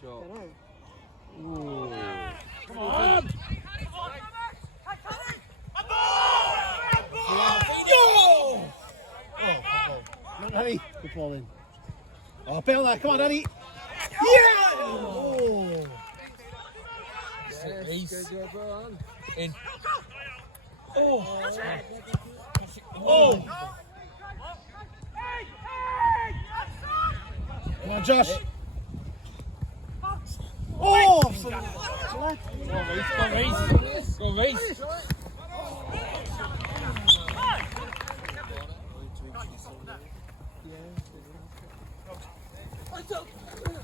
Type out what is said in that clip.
shot. Ooh. Come on! Oh, not Danny. Good ball in. Oh, bail that. Come on, Danny. Yeah! Oh. Ace. Good job, Ron. In. Oh. Oh. Come on, Josh. Oh. Go race. Go race. Yeah.